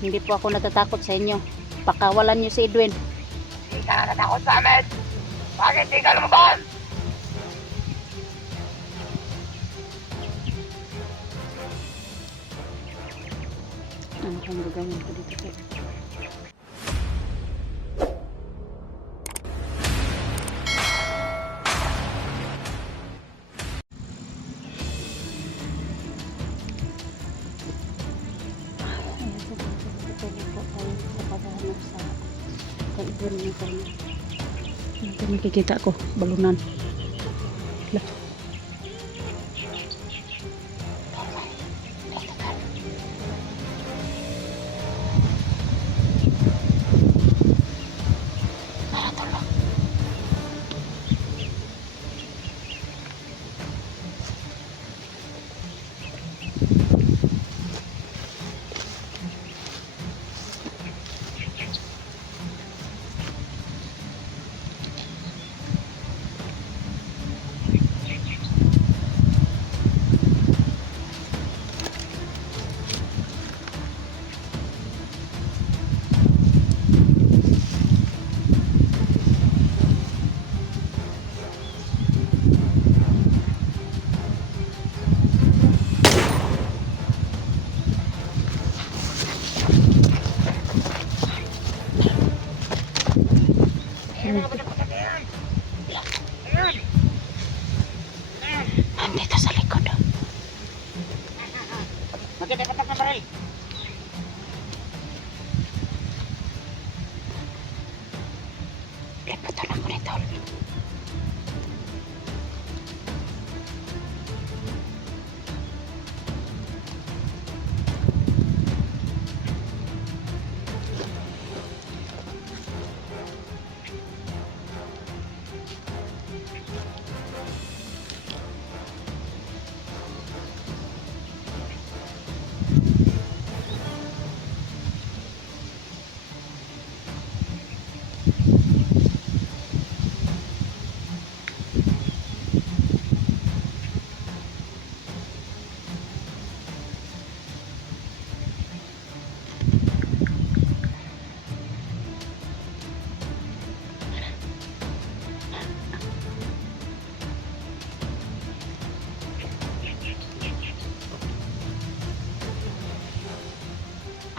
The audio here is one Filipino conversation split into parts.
Hindi po ako natatakot sa inyo. Pakawalan niyo si Edwin. Hindi ka natatakot sa amin. Bakit di ka lumaban? Ano kang gagawin ko dito? Ito nakikita ko, balunan. Lah. Nandito sa likod. Magkita patak na baril. Liputan ako nito.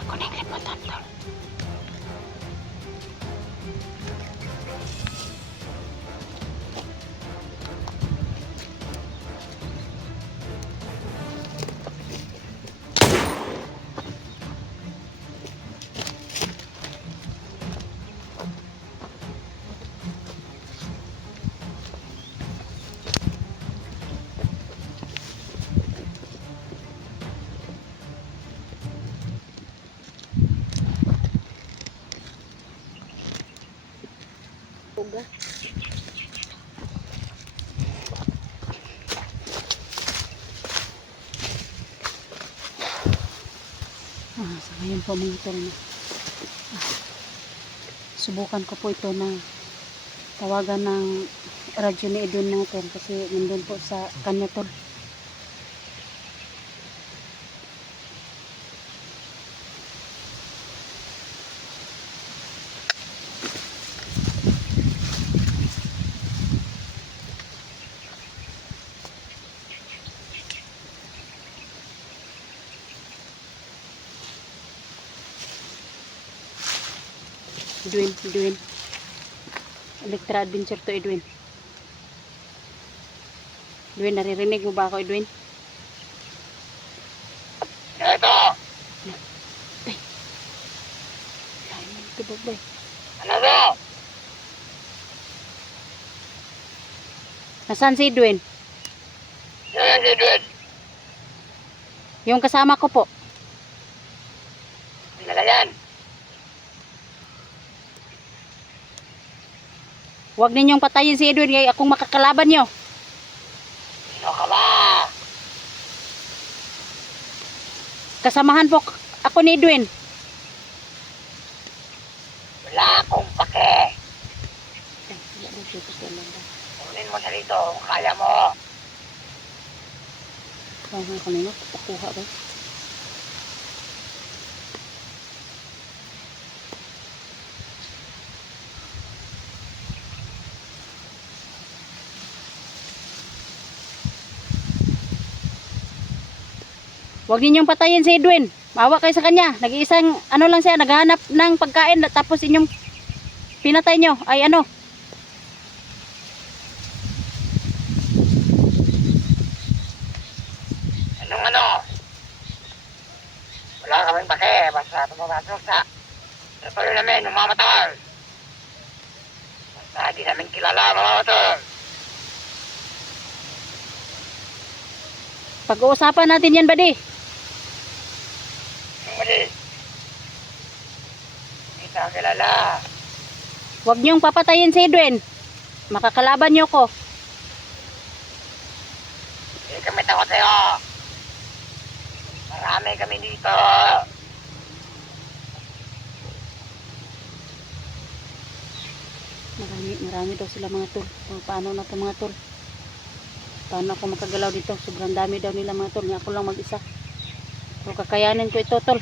Ako na yung liputan doon. Uga. So ngayon po mga tol na subukan ko po ito na tawagan ng radyo ni Edwin mga tol kasi nandun po sa kanya tol. Edwin. Electra Adventure to Edwin. Edwin, naririnig mo ba ako Edwin? Ito! Ay! Lain mo ito babay. Ano to? Nasaan si Edwin? Yan si Edwin. Yung kasama ko po. Ano na yan? Huwag ninyong patayin si Edwin kaya akong makakalaban nyo. Sino ka ba? Kasamahan po ako ni Edwin. Wala akong pake. Kunin mo na rito kung kaya mo. Kaya nga kanina, pakuha ba? Huwag ninyong patayin si Edwin. Maawa kayo sa kanya. Nag-iisang ano lang siya, naghahanap ng pagkain tapos inyong pinatay nyo. Ay ano? Anong ano? Wala kaming pake. Basta tumapasok sa tuloy namin, mamamatay. Basta di namin kilala, mamamatay. Pag-uusapan natin yan, buddy. Ang mali. Hindi tayo kilala. Huwag niyong papatayin si Edwin. Makakalaban niyo ko. Hindi kami takot sa'yo. Marami kami dito. Marami daw sila mga tol. O, paano na to mga tol? Paano ako makagalaw dito? Sobrang dami daw nila mga tol. Nga ako lang mag-isa. So kakayanin ko ito tol.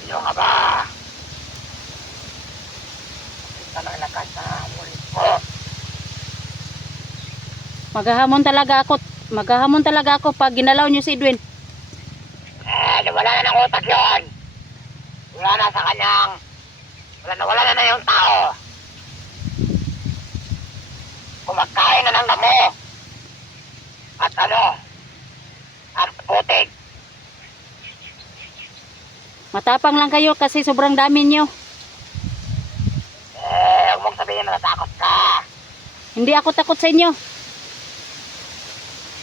Sino ka ba? Ito lang lakas na ulit ko. Maghahamon talaga ako. Maghahamon talaga ako pag ginalaw niyo si Edwin. Wala na ng utak yun. Wala na sa kanyang. Wala na yung tao. Kumakain na ng damo. At ano? At putik. Matapang lang kayo kasi sobrang dami niyo. Huwag mong sabihin na natakot ka. Hindi ako takot sa inyo.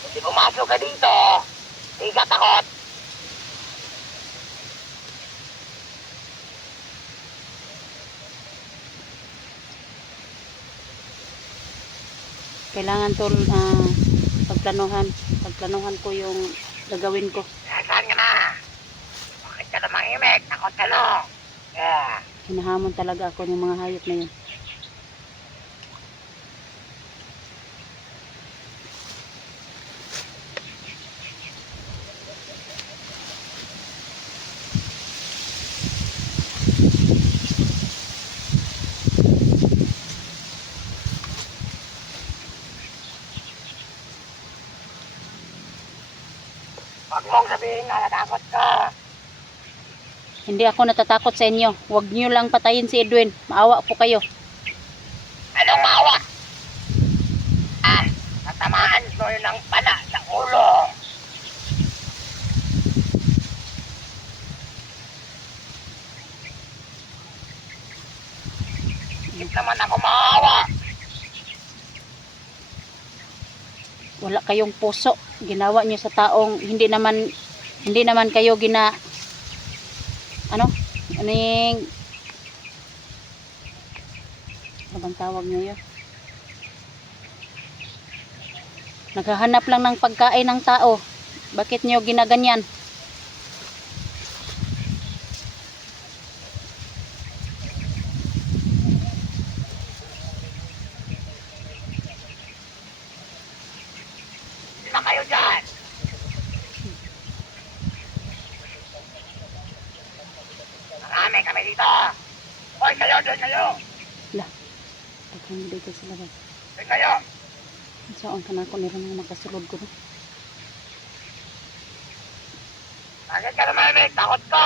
Hindi pumasok ka dito. Hindi ka takot. Kailangan tol pagplanuhan ko yung gagawin ko. Saan ka na? Bakit ka na mahimik? Takot ka no? Yeah. Hinahamon talaga ako ng mga hayop na yun. Huwag mong sabihin na natakot ka. Hindi ako natatakot sa inyo. Huwag niyo lang patayin si Edwin. Maawa po kayo. Anong maawa? Natamaan ko yun ng pana sa ulo. Hindi naman ako maawa. Wala kayong puso. Ginawa niyo sa taong hindi naman kayo ano bang tawag niyo yun? Naghahanap lang ng pagkain ng tao. Bakit niyo ginaganyan? Hindi na kayo dyan. Marami kami dito. Hoy, kayo, doon kayo. La, pagkang dito sila ba? Doon kayo. Saan ka na ako nila mga makasulod ko no? Bakit ka na mahimik? Takot ka.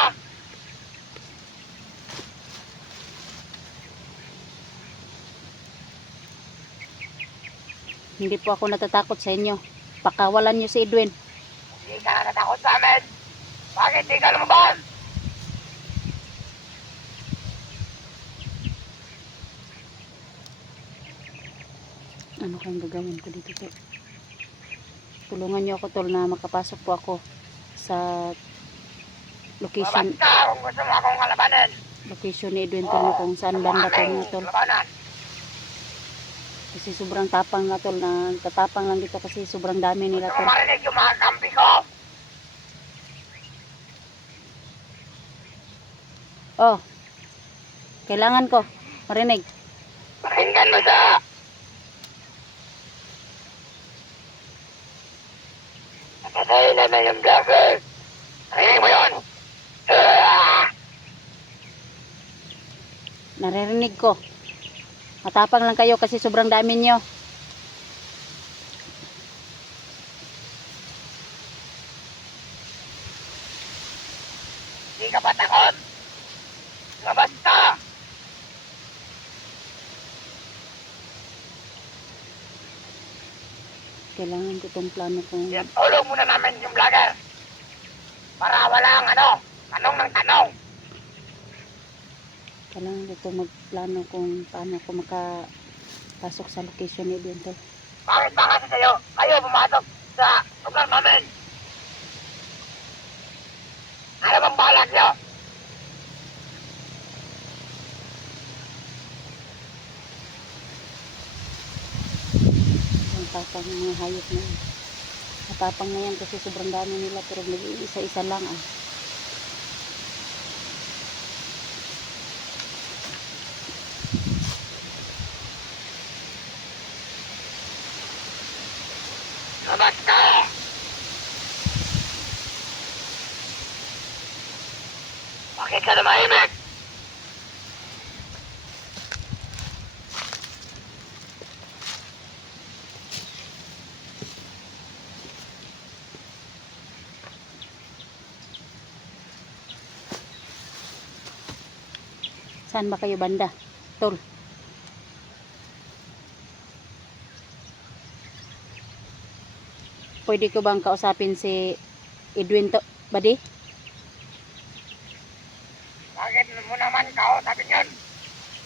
Hindi po ako natatakot sa inyo. Pakawalan niyo si Edwin. Hindi ka na natakot sa amin. Bakit di ka lumabas? Ano kayang gagawin ko dito tol? Tulungan niyo ako tol na makapasok po ako sa location Lumabas ka kung gusto mo akong kalabanin. location ni Edwin tol kung saan banda po niya tol. Labanan. Kasi sobrang tapang na tol, na tatapang lang dito kasi sobrang dami nila Gusto mo tol. marinig yung mga kampi ko? Oh, kailangan ko marinig. Pakinggan mo siya. Napatay na yung vlogger. Narinig mo yun? Naririnig ko. Matapang lang kayo kasi sobrang dami nyo. Hindi ka ba takot? Lumabas ka! Kailangan ko tong plano kong Tulong muna namin yung vlogger. Para walang tanong ng tanong. kailangan ko itong magplano kung paano ako makapasok sa location ni Edwin, tol. Bakit ba kasi kayo pumasok sa lugar namin? Ano bang balak nyo? Ang tapang ng mga hayop na yan. Matapang na yan kasi sobrang dami nila pero nag-iisa-isa lang ah. Lumabas ka! Bakit ka namahimik? Saan ba kayo banda, tol? Pwede ko bang kausapin si Edwin to, buddy? Bakit mo naman kausapin yun?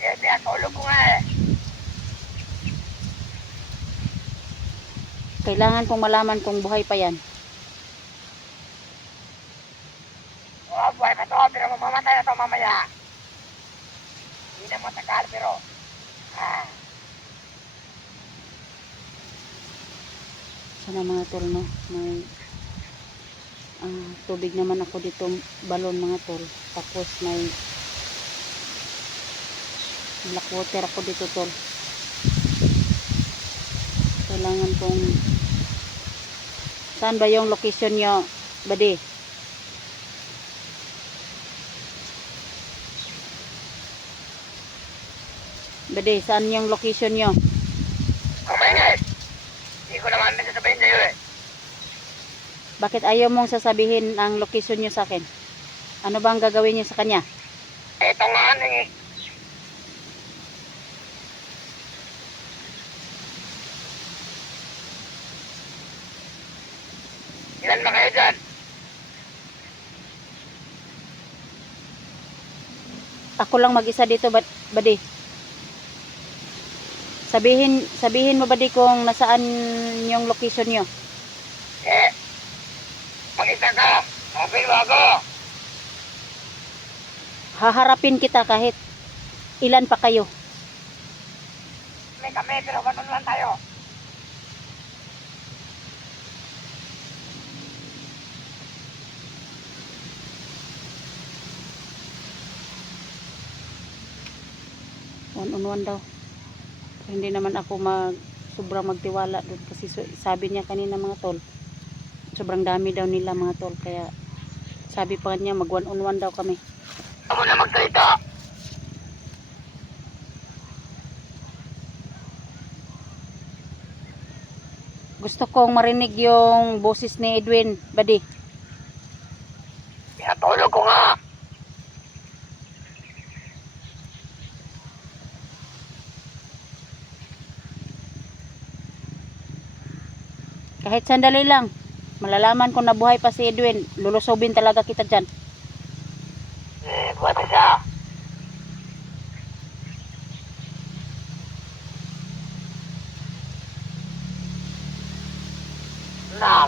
Eh, tulog ko nga eh. Kailangan kong malaman kung buhay pa yan. Buhay pa to, pero mamamatay na to mamaya. Hindi na matagal, pero... Sana mga tol, no? May tubig naman ako dito, balon mga tol. Tapos may black water ako dito, tol. Kailangan kong... Saan ba yung location nyo, buddy? Buddy, saan yung location nyo? Kumaingay! Hindi ko naman nasasabihin sa'yo eh. Bakit ayaw mong sasabihin ang location nyo sa akin? Ano ba ang gagawin nyo sa kanya? Ito nga eh. Ilan ba kayo dyan? Ako lang mag-isa dito, buddy. Sabihin mo buddy kung nasaan yung location nyo. Eh, mag-isa ka. Sabihin mo ako. Haharapin kita kahit ilan pa kayo. May kami, pero ganun lang tayo. One on one daw. Hindi naman ako sobrang magtiwala doon kasi sabi niya kanina mga tol, sobrang dami daw nila mga tol, kaya sabi pa niya mag one on one daw kami. Ako na magsalita. Gusto kong marinig yung boses ni Edwin, buddy. Pinatulog ko nga. Kahit sandali lang, malalaman kung nabuhay pa si Edwin, lulusobin talaga kita dyan. Buhay pa siya.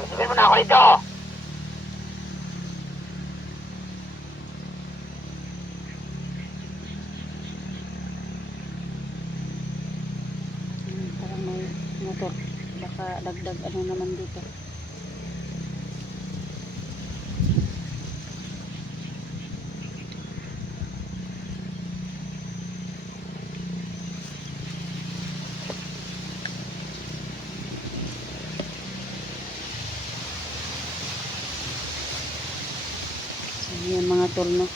Sabihin mo na ako ito. Parang may motor, baka dagdag ano naman dito. Yan mga tol, no?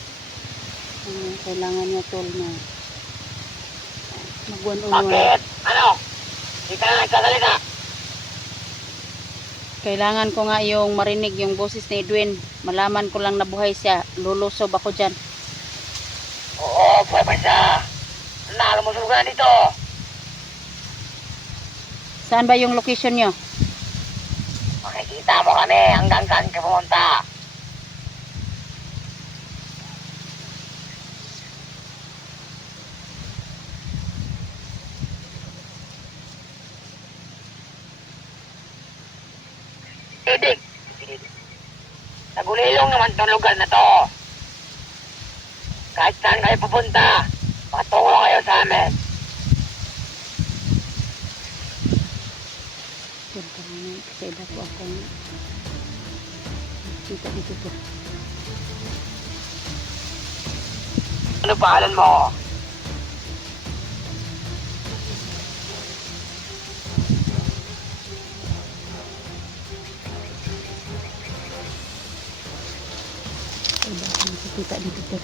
Kailangan niya tol na Mag-1-on-1. Bakit? Ano? Hindi ka na nagsasalita. Kailangan ko nga yung marinig yung boses ni Edwin. Malaman ko lang na buhay siya. Lulusob ako dyan. Oo, buhay pa siya. Nakalumusog ka na dito. Saan ba yung location nyo? Makikita mo kami hanggang saan ka pumunta. Tidig. Nagulilong naman itong lugar na to. Kahit saan kayo pupunta, patungo kayo sa amin. Punta naman. Kasi iba po akong kita dito po. Ano pangalan mo? Iba akong nakikita dito po.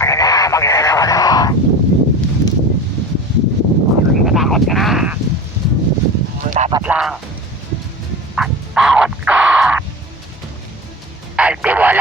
Ano na, magsasalawa na. Natakot ka na. Dapat lang. At takot ka. Dahil di wala